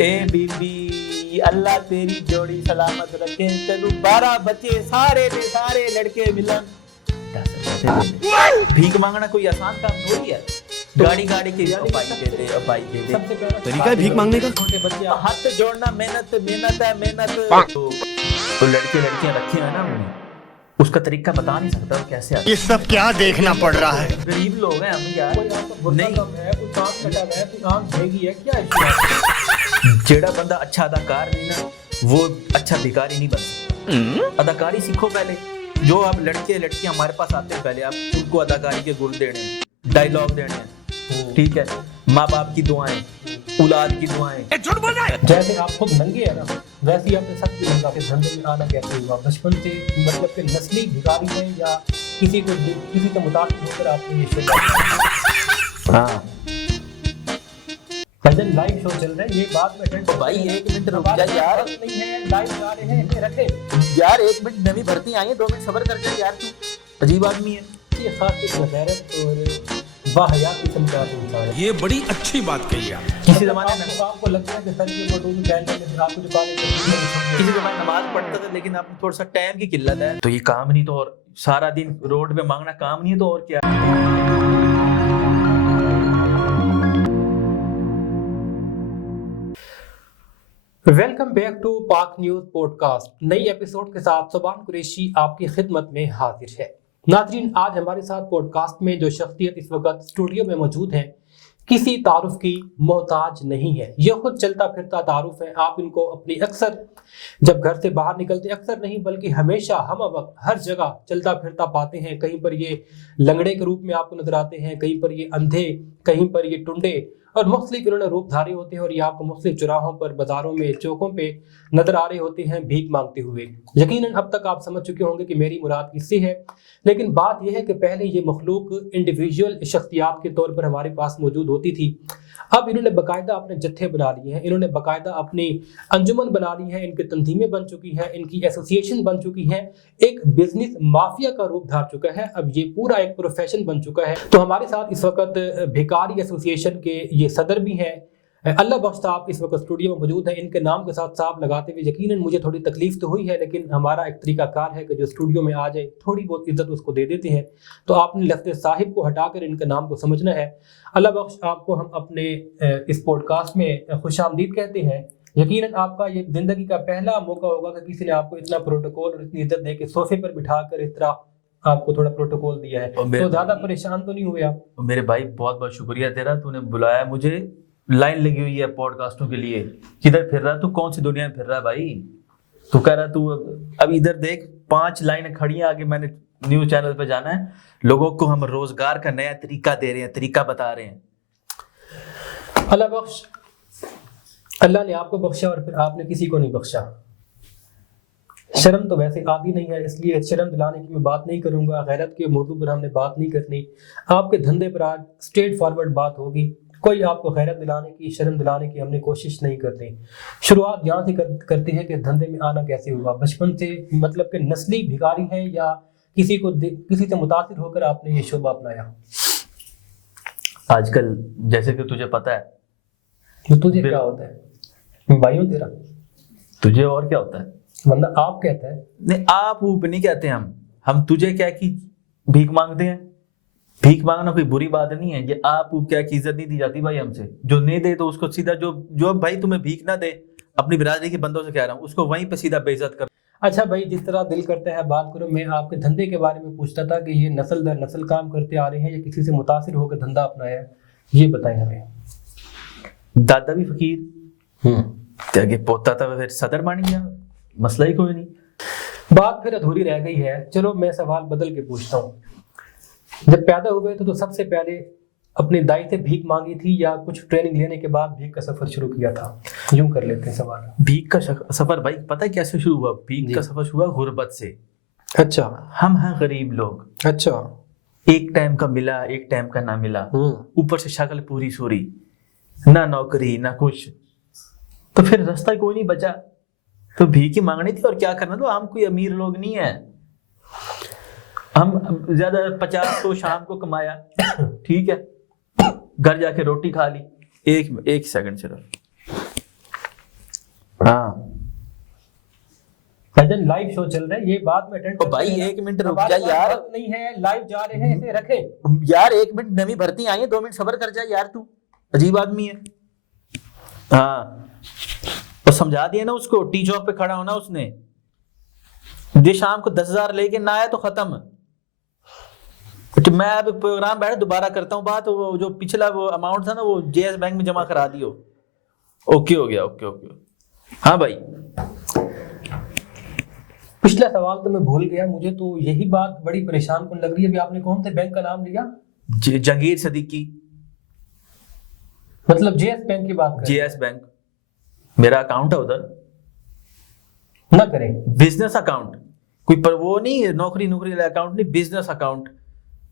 A be be اللہ تیری جوڑی سلامت رکھے، تینو 12 بچے سارے دے سارے لڑکے ملن۔ بھیک مانگنا کوئی آسان کام تھوڑی ہے، گاڑی گاڑی کے اپائی دے دے اپائی دے دے۔ طریقہ ہے بھیک مانگنے کا؟ چھوٹے بچے ہاتھ جوڑنا محنت محنت ہے محنت۔ تو لڑکے لڑکیاں رکھے ہیں نا ہم نے، اس کا طریقہ بتا نہیں سکتا وہ کیسے آتا۔ یہ سب کیا دیکھنا پڑ رہا ہے؟ غریب لوگ ہیں ہم یار، نہیں جیڑا بندہ اچھا اداکار نہیں نا وہ اچھا بھکاری نہیں بن سکتا۔ اداکاری سیکھو پہلے، جو آپ لڑکے لڑکیاں ہمارے پاس آتے ہیں پہلے آپ ان کو اداکاری کے گل دینے ہیں، ڈائیلاگ دینے ہیں، ٹھیک ہے، ماں باپ کی دعائیں، اولاد کی دعائیں۔ جیسے آپ خود ننگے ہیں نا ویسے ہی آپ نے سب کی ننگا کے دھندے میں آنا کیسے ہوا؟ بچپن سے مطلب کہ نسلی بھکاری ہے یا کسی سے متاثر ہو کر آپ نے یہ شو؟ ہاں بھجن لائیو شو چل رہا ہے، یہ بات میں بھائی ایک منٹ رک جا یار، نہیں ہے، لائیو جا رہے ہیں اسے رکھے یار ایک منٹ نوی بھرتی آئی ہے، 2 منٹ صبر کر کے یار، تو عجیب آدمی ہے یہ خاص غیرت اور واحیات قسم کا انسان ہے۔ یہ بڑی اچھی بات کہی آپ۔ کسی زمانے میں آپ کو لگتا ہے کہ سر یہ فوٹو پہننے میں آپ کو جو کالج کسی زمانے نماز پڑھتا تھا لیکن آپ تھوڑا سا ٹائم کی قلت ہے، تو یہ کام نہیں تو اور سارا دن روڈ پہ مانگنا کام نہیں ہے تو اور کیا۔ ویلکم بیک ٹو پاک نیوز پوڈ کاسٹ، نئی ایپیسوڈ کے ساتھ سبحان قریشی آپ کی خدمت میں حاضر ہے۔ ناظرین، آج ہمارے ساتھ پوڈ کاسٹ میں جو شخصیت اس وقت اسٹوڈیو میں موجود ہیں کسی تعارف کی محتاج نہیں ہے، یہ خود چلتا پھرتا تعارف ہے۔ آپ ان کو اپنی اکثر جب گھر سے باہر نکلتے، اکثر نہیں بلکہ ہمیشہ ہم وقت ہر جگہ چلتا پھرتا پاتے ہیں۔ کہیں پر یہ لنگڑے کے روپ میں آپ کو نظر آتے ہیں، کہیں پر یہ اندھے، کہیں پر یہ ٹنڈے، اور مختلف انہوں نے روپ دھارے ہوتے ہیں، اور یہ آپ کو مختلف چوراہوں پر، بازاروں میں، چوکوں پہ نظر آ رہے ہوتے ہیں بھیک مانگتے ہوئے۔ یقیناً اب تک آپ سمجھ چکے ہوں گے کہ میری مراد کس سے ہے، لیکن بات یہ ہے کہ پہلے یہ مخلوق انڈیویجول شخصیات کے طور پر ہمارے پاس موجود ہوتی تھی، اب انہوں نے باقاعدہ اپنے جتھے بنا لیے ہیں، انہوں نے باقاعدہ اپنی انجمن بنا لی ہے، ان کی تنظیمیں بن چکی ہیں، ان کی ایسوسیشن بن چکی ہیں، ایک بزنس مافیا کا روپ دھار چکا ہے، اب یہ پورا ایک پروفیشن بن چکا ہے۔ تو ہمارے ساتھ اس وقت بھکاری ایسوسیشن کے یہ صدر بھی ہیں، اللہ بخش صاحب اس وقت اسٹوڈیو میں موجود ہیں۔ ان کے نام کے ساتھ صاحب لگاتے ہوئے یقیناً مجھے تھوڑی تکلیف تو ہوئی ہے، لیکن ہمارا ایک طریقہ کار ہے کہ جو اسٹوڈیو میں آ جائے تھوڑی بہت عزت اس کو دے دیتے ہیں، تو آپ نے لفظ صاحب کو ہٹا کر ان کے نام کو سمجھنا ہے۔ اللہ بخش آپ کو ہم اپنے اس پوڈ کاسٹ میں خوش آمدید کہتے ہیں۔ یقیناً آپ کا یہ زندگی کا پہلا موقع ہوگا کہ کسی نے آپ کو اتنا پروٹوکول اور اتنی عزت دے کے صوفے پر بٹھا کر اس طرح آپ کو تھوڑا پروٹوکول دیا ہے، تو زیادہ پریشان تو نہیں ہوئے آپ؟ میرے بھائی بہت بہت شکریہ تیرا، تو نے بلایا مجھے، لائن لگی ہوئی ہے پوڈ کاسٹوں کے لیے، کدھر پھر رہا تو کون سی دنیا میں پھر رہا بھائی؟ تو کہہ رہا تو اب ادھر دیکھ 5 لائنیں کھڑی ہیں آگے، میں نے نیوز چینل پہ جانا ہے، لوگوں کو ہم روزگار کا نیا طریقہ دے رہے ہیں، طریقہ بتا رہے ہیں۔ اللہ بخش، اللہ نے آپ کو بخشا اور پھر آپ نے کسی کو نہیں بخشا۔ شرم تو ویسے آتی نہیں ہے، اس لیے شرم دلانے کی میں بات نہیں کروں گا، غیرت کے موضوع پر ہم نے بات نہیں کرنی، آپ کے دھندے پر آج اسٹریٹ فارورڈ بات ہوگی، کوئی آپ کو غیرت دلانے کی، شرم دلانے کی ہم نے کوشش نہیں کرتے۔ شروعات یہاں سے کرتے ہیں کہ دھندے میں آنا کیسے ہوا؟ بچپن سے مطلب کہ نسلی بھکاری ہے یا کسی سے متاثر ہو کر آپ نے یہ شعبہ اپنایا؟ آج کل جیسے کہ تجھے پتہ ہے، تو تجھے کیا ہوتا ہے بھائیوں تیرا؟ تجھے اور کیا ہوتا ہے؟ ورنہ آپ کہتا ہے نہیں، آپ اوپ نہیں کہتے، ہم تجھے کیا کی بھیک مانگتے ہیں؟ بھیک مانگنا کوئی بری بات نہیں ہے، یہ آپ اوپ کیا کی عزت نہیں دی جاتی بھائی ہم سے، جو نہیں دے تو اس کو سیدھا جو بھائی تمہیں بھیک نہ دے، اپنی برادری کے بندوں سے کہہ رہا ہوں، اس کو وہیں پہ سیدھا بے عزت کر۔ اچھا بھائی، جس طرح دل کرتا ہے بات کرو، میں آپ کے دھندے کے بارے میں پوچھتا تھا کہ یہ نسل در نسل کام کرتے آ رہے ہیں یا کسی سے متاثر ہو کے دھندا اپنایا ہے، یہ بتائیں ہمیں۔ دادا بھی فقیر، آگے پوتا تھا پھر صدر بن گیا، مسئلہ ہی کوئی نہیں۔ بات پھر ادھوری رہ گئی ہے، چلو میں سوال بدل کے پوچھتا ہوں، جب پیدا ہوئے تھے تو سب سے پہلے اپنے دائی سے بھیک مانگی تھی یا کچھ ٹریننگ لینے کے بعد بھیک کا سفر شروع کیا تھا؟ یوں کر لیتے ہیں سوال۔ بھیک کا سفر بھائی پتہ ہے کیسے شروع ہوا؟ بھیک کا سفر شروع ہوا غربت سے۔ اچھا، ہم ہیں غریب لوگ، اچھا، ایک ٹائم کا ملا، ایک ٹائم کا نہ ملا، اوپر سے شکل پوری سوری، نہ نوکری نہ کچھ، تو پھر راستہ کوئی نہیں بچا، تو بھیک ہی مانگنی تھی، اور کیا کرنا تھا، ہم کوئی امیر لوگ نہیں ہیں، ہم زیادہ 50 شام کو کمایا، ٹھیک ہے، گھر جا کے روٹی کھا لی۔ ایک سیکنڈ صرف، ہاں بھجن لائیو شو چل رہا ہے، یہ بات میں اٹینڈ بھائی 1 منٹ رک جا یار، نہیں ہے لائیو جا رہے ہیں، اسے رکھیں یار 1 منٹ، نمی بھرتی آئی ہے، 2 منٹ صبر کر جا یار، تو عجیب آدمی ہے. ہاں تو سمجھا دیا نا اس کو، ٹی چوک پہ کھڑا ہونا اس نے، جو شام کو 10,000 لے کے نہ آیا تو ختم. میں اب پروگرام بیٹھا دوبارہ کرتا ہوں بات، وہ جو پچھلا وہ اماؤنٹ تھا نا وہ جے ایس بینک میں جمع کرا دیو. اوکے ہو گیا، اوکے اوکے. ہاں بھائی پچھلا سوال تو میں بھول گیا، مجھے تو یہی بات بڑی پریشان کن لگ رہی ہے. ابھی آپ نے کون سے بینک کا نام لیا؟ جہانگیر صدیقی. مطلب جے ایس بینک کی بات کریں؟ جے ایس بینک میرا اکاؤنٹ ہے ادھر. نہ کریں بزنس اکاؤنٹ، کوئی پر وہ نہیں نوکری والا اکاؤنٹ نہیں، business account.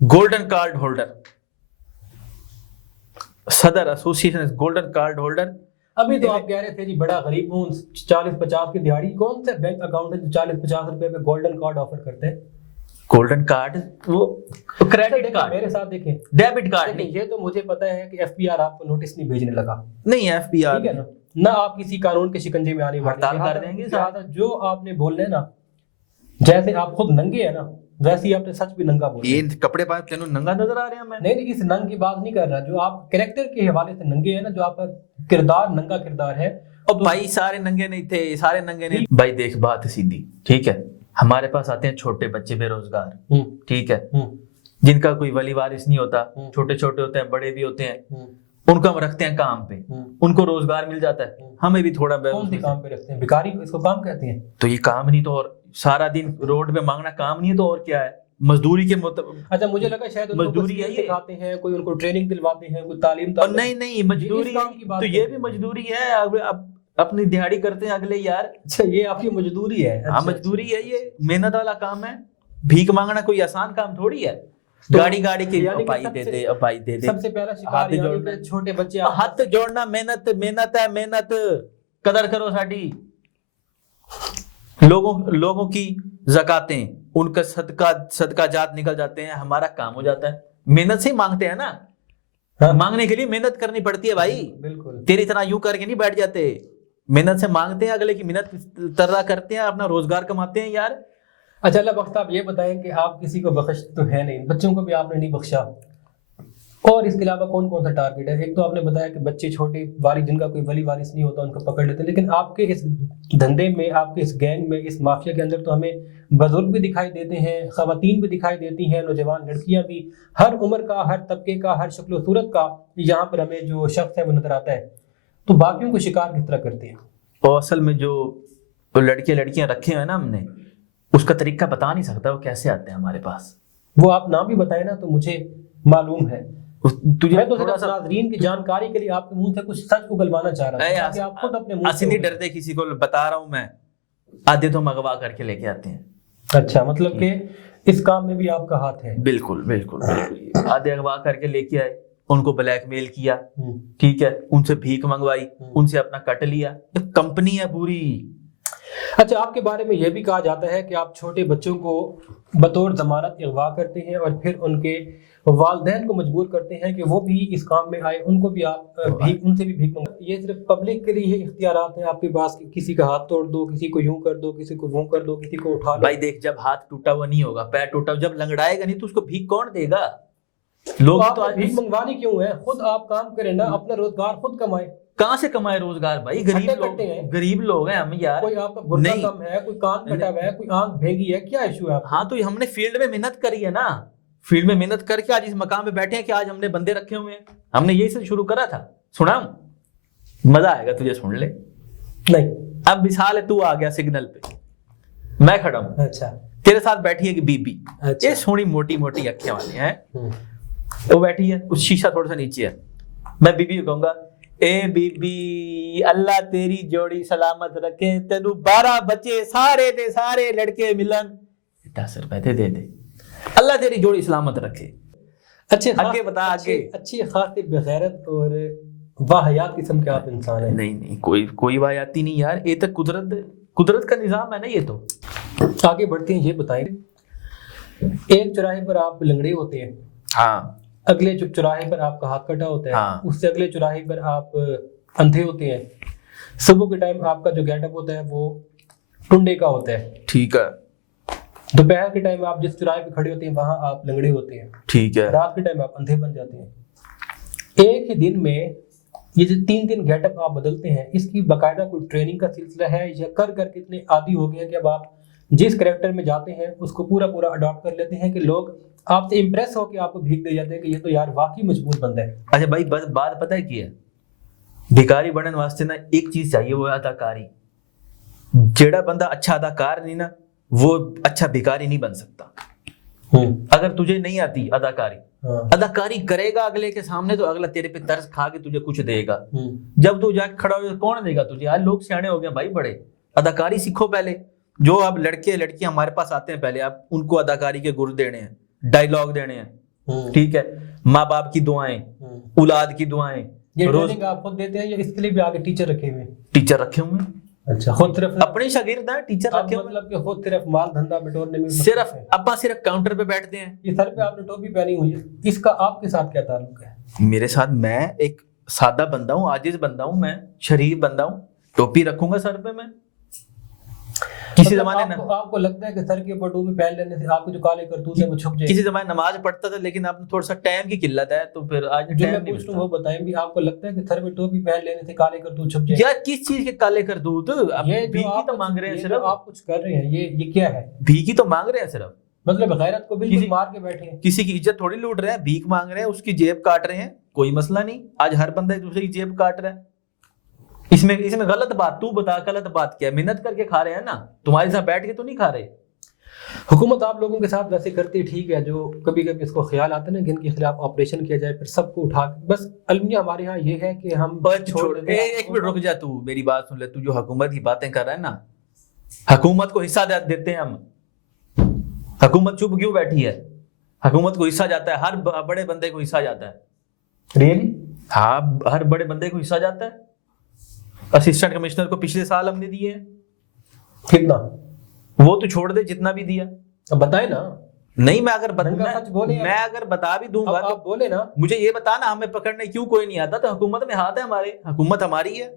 Golden card holder, صدر ایسوسیشن گولڈن کارڈ ہولڈر. ابھی تو آپ کہہ رہے تھے جی بڑا غریب ہوں، 40-50 کی دیہڑی. کون سے بینک اکاؤنٹ ہے جو 40-50 روپے پہ گولڈن کارڈ آفر کرتے ہیں؟ گولڈن کارڈ وہ کریڈٹ کارڈ، میرے ساتھ دیکھیں ڈیبٹ کارڈ نہیں. یہ تو مجھے پتا ہے کہ ایف بی آر آپ کو نوٹس نہیں بھیجنے لگا، نہیں ایف بی آر ٹھیک ہے نا، نہ آپ کسی قانون کے شکنجے میں آنے والے. ہڑتال کر دیں گے. لہٰذا جو آپ نے بولنا ہے نا، جیسے آپ خود ننگے ہیں نا ویسے ہی آپ نے سچ بھی ننگا بولا. یہ کپڑے پہن تینوں ننگا نظر آ رہے ہیں. میں نہیں اس ننگ کی بات نہیں کر رہا، جو آپ کریکٹر کے حوالے سے ننگے ہیں نا، جو آپ کا کردار ننگا کردار ہے. اور بھائی سارے ننگے نہیں تھے، سارے ننگے نہیں. بھائی دیکھ بات سیدھی، ٹھیک ہے، ہمارے پاس آتے ہیں چھوٹے بچے بے روزگار، ٹھیک ہے، جن کا کوئی ولی وارث نہیں ہوتا، چھوٹے چھوٹے ہوتے ہیں، بڑے بھی ہوتے ہیں، ان کو ہم رکھتے ہیں کام پہ، ان کو روزگار مل جاتا ہے، ہمیں بھی تھوڑا کام پہ رکھتے ہیں. بیکاری کو اس کو کام کہتے ہیں. تو یہ کام نہیں تو اور سارا دن روڈ پہ مانگنا کام نہیں ہے تو اور کیا ہے؟ مزدوری کے اچھا مجھے لگا شاید ان کو مزدوری ہے، سکھاتے ہیں، کوئی ان کو ٹریننگ دلواتے ہیں، کوئی تعلیم. نہیں مزدوری تو یہ بھی مزدوری ہے. اب اپنی دیہڑی کرتے ہیں اگلے یار. اچھا یہ آپ کی مزدوری ہے؟ ہاں مزدوری ہے، یہ محنت والا کام ہے. بھیک مانگنا کوئی آسان کام تھوڑی ہے. گاڑی کی بھائی دے دے، بھائی دے دے. سب سے پہلا شکار یعنی کہ چھوٹے بچے. ہاتھ جوڑنا محنت ہے، محنت قدر کرو ساڈی. لوگوں کی زکاتیں، ان کا صدقہ جات نکل جاتے ہیں، ہمارا کام ہو جاتا ہے. محنت سے مانگتے ہیں نا، مانگنے کے لیے محنت کرنی پڑتی ہے بھائی. بالکل تیری طرح یوں کر کے نہیں بیٹھ جاتے، محنت سے مانگتے ہیں، اگلے کی محنت ترا کرتے ہیں، اپنا روزگار کماتے ہیں یار. اچھا اللہ بخش آپ یہ بتائیں کہ آپ کسی کو بخش تو ہے نہیں، بچوں کو بھی آپ نے نہیں بخشا، اور اس کے علاوہ کون کون سا ٹارگیٹ ہے؟ ایک تو آپ نے بتایا کہ بچے چھوٹے وارث جن کا کوئی ولی وارث نہیں ہوتا ان کو پکڑ لیتے، لیکن آپ کے اس دھندے میں، آپ کے اس گینگ میں، اس مافیا کے اندر تو ہمیں بزرگ بھی دکھائی دیتے ہیں، خواتین بھی دکھائی دیتی ہیں، نوجوان لڑکیاں بھی، ہر عمر کا، ہر طبقے کا، ہر شکل و صورت کا یہاں پر ہمیں جو شخص ہے وہ نظر آتا ہے. تو باقیوں کو شکار کس طرح کرتے ہیں؟ اور اصل میں جو لڑکیاں رکھے ہیں نا ہم نے، اس کا طریقہ بتا نہیں سکتا وہ کیسے آتے ہیں ہمارے پاس. وہ آپ نام بھی بتائیں نا تو مجھے معلوم ہے. میں تو صرف ناظرین کی جانکاری کے لیے آپ کے منہ سے کچھ سچ اگلوانا چاہ رہا ہوں کہ آپ خود اپنے منہ سے نہیں ڈرتے کسی کو، بتا رہا ہوں میں. آدھے تو مغوا کر کے لے کے آتے ہیں. اچھا مطلب کہ اس کام میں بھی آپ کا ہاتھ ہے؟ بالکل بالکل. آدھے اغوا کر کے لے کے آئے، ان کو بلیک میل کیا، ٹھیک ہے، ان سے بھیک منگوائی، ان سے اپنا کٹ لیا. ایک کمپنی ہے پوری. اچھا آپ کے بارے میں یہ بھی کہا جاتا ہے کہ آپ چھوٹے بچوں کو بطور ضمانت اغوا کرتے ہیں اور پھر ان کے والدین کو مجبور کرتے ہیں کہ وہ بھی اس کام میں آئے، ان کو بھی آپ ان سے بھی بھیک منگوائیں. یہ صرف پبلک کے لیے اختیارات ہیں آپ کے پاس کہ کسی کا ہاتھ توڑ دو، کسی کو یوں کر دو، کسی کو وہ کر دو، کسی کو اٹھا لو. بھائی دیکھ، جب ہاتھ ٹوٹا ہوا نہیں ہوگا، پیر ٹوٹا، جب لنگڑائے گا نہیں تو اس کو بھیک کون دے گا؟ لوگ تو آج بھیک منگوانی کیوں ہے؟ خود آپ کام کریں نا، اپنا روزگار خود کمائیں. کہاں سے کمائے روزگار بھائی؟ غریب لوگ ہیں ہم یار. کوئی آپ کا گردہ کم ہے، کوئی کان کٹا ہوا ہے، کوئی آنکھ بھینگی ہے، کیا ایشو ہے؟ ہاں تو ہم نے فیلڈ میں محنت کری ہے نا، فیلڈ میں محنت کر کے آج اس مقام پہ بیٹھے ہیں کہ آج ہم نے بندے رکھے ہوئے ہیں. ہم نے یہی سے شروع کرا تھا. سنا مزہ آئے گا تجھے، سن لے. نہیں اب مثال ہے، تو آ گیا سگنل پہ، میں کھڑا ہوں، اچھا تیرے ساتھ بیٹھی ہے کہ بی بی، اچھا یہ سونی موٹی موٹی اکھیں والی ہیں، وہ بیٹھی ہے، اس شیشہ تھوڑا سا نیچے ہے. میں بی بی کو کہوں گا، اے بی بی اللہ تیری جوڑی سلامت رکھے، تینو 12 بچے سارے دے سارے لڑکے ملن 10 روپے دے دے، اللہ تیری جوڑی سلامت رکھے. آگے بتا آگے. اچھی خاصی بغیرت اور واحیات قسم کے آپ انسان ہیں. نہیں کوئی واحیاتی نہیں یار، یہ تو قدرت کا نظام ہے نا. یہ تو آگے بڑھتے ہیں. یہ بتائیں، ایک چوراہے پر آپ لنگڑے ہوتے ہیں، ہاں، اگلے چوراہے پر آپ کا ہاتھ کٹا ہوتا ہے، اس سے اگلے چوراہے پر آپ اندھے ہوتے ہیں، صبح کے ٹائم آپ کا جو گیٹ اپ ہوتا ہے وہ ٹنڈے کا ہوتا ہے، ٹھیک ہے. دوپہر کے ٹائم آپ جس چوراہے پہ کھڑے ہوتے ہیں وہاں آپ لنگڑے ہوتے ہیں، ٹھیک ہے. رات کے ٹائم آپ اندھے بن جاتے ہیں. ایک ہی دن میں یہ جو 3 گیٹ اپ آپ بدلتے ہیں، اس کی باقاعدہ کوئی ٹریننگ کا سلسلہ ہے یا کر کے اتنے عادی ہو گئے ہیں کہ اب آپ جس کریکٹر میں جاتے ہیں اس کو پورا اڈاپٹ کر لیتے ہیں کہ لوگ آپ سے امپریس ہو کے آپ کو بھیگ دے جاتے ہیں کہ یہ تو یار واقعی مضبوط بندہ ہے. اچھا بھائی بس بات پتہ ہے کی ہے، بھکاری بننے واسطے نا ایک چیز چاہیے، وہ ہے اداکاری. جیڑا بندہ اچھا اداکار نہیں نا وہ اچھا بھکاری نہیں بن سکتا. اگر تجھے نہیں آتی اداکاری، اداکاری کرے گا اگلے کے سامنے تو اگلا تیرے پہ ترس کھا کے تجھے کچھ دے گا. جب تو جا کے کھڑا ہو کون دے گا تجھے؟ آج لوگ سیانے ہو گئے بھائی، بڑے اداکاری سیکھو پہلے. جو اب لڑکے لڑکیاں ہمارے پاس آتے ہیں پہلے آپ ان کو اداکاری کے گر دینے ہیں، ڈائیلاگ دینے ہیں، ٹھیک ہے. ماں باپ کی دعائیں، اولاد کی دعائیں. یہ ٹریننگ آپ خود دیتے ہیں یا اس کے لیے بھی آگے ٹیچر رکھے ہوئے ہیں؟ ٹیچر رکھے ہوئے ہیں. اچھا، خود صرف اپنے شاگرد ہیں، ٹیچر رکھے ہوئے ہیں. مطلب کہ خود صرف مال دھندا بٹورنے میں صرف ابا صرف کاؤنٹر پہ بیٹھتے ہیں. یہ سر پہ آپ نے ٹوپی پہنی ہوئی ہے، اس کا آپ کے ساتھ کیا تعلق ہے؟ میرے ساتھ، میں ایک سادہ بندہ ہوں، عاجز بندہ ہوں، میں شریف بندہ ہوں. ٹوپی رکھوں گا سر پہ میں. کسی زمانے آپ کو لگتا ہے کہ سر کے اوپر ٹوپی پہن لینے سے آپ کو جو کالے کرتوت ہیں وہ چھپ جائے؟ کسی زمانے نماز پڑھتا تھا لیکن اب تھوڑا سا ٹائم کی قلت ہے تو پھر آج جو میں پوچھ رہا ہوں وہ بتائیں بھی، آپ کو لگتا ہے کہ سر پہ ٹوپی پہن لینے سے کالے کرتوت چھپ جائے؟ یار کس چیز کے کالے کردوت؟ یہ بھیک ہی تو مانگ رہے ہیں صرف. آپ کچھ کر رہے ہیں، یہ کیا ہے؟ بھیک ہی تو مانگ رہے ہیں صرف. مطلب غیرت کو بالکل مار کے بیٹھے ہیں. کسی کی عزت تھوڑی لوٹ رہے ہیں، بھیک مانگ رہے ہیں، اس کی جیب کاٹ رہے ہیں، کوئی مسئلہ نہیں. آج ہر بندہ ایک دوسرے کی جیب کاٹ رہا ہے. اس میں غلط بات، تو بتا غلط بات کیا ہے؟ محنت کر کے کھا رہے ہیں نا، تمہارے ساتھ بیٹھ کے تو نہیں کھا رہے. حکومت آپ لوگوں کے ساتھ ویسے کرتی ٹھیک ہے، جو کبھی کبھی اس کو خیال آتا ہے نا کہ ان کے خلاف آپریشن کیا جائے، پھر سب کو اٹھا کے بس المیہ ہمارے ہاں یہ ہے کہ ہم ایک منٹ رک جا، تو میری بات سن لے. تو جو حکومت کی باتیں کر رہا ہے نا، حکومت کو حصہ دیتے ہیں ہم. حکومت چپ کیوں بیٹھی ہے؟ حکومت کو حصہ جاتا ہے، ہر بڑے بندے کو حصہ جاتا ہے. ریئلی؟ ہاں، ہر بڑے بندے کو حصہ جاتا ہے. اسسٹنٹ کمشنر کو پچھلے سال ہم نے دیے ہیں. کتنا؟ وہ تو چھوڑ دے جتنا بھی دیا. اب بتائیں نا. نہیں، میں اگر بتا بھی دوں گا آپ بولے نا. مجھے یہ بتانا ہمیں پکڑنے کیوں کوئی نہیں آتا؟ تو حکومت میں ہاتھ ہے ہمارے، حکومت ہماری ہے.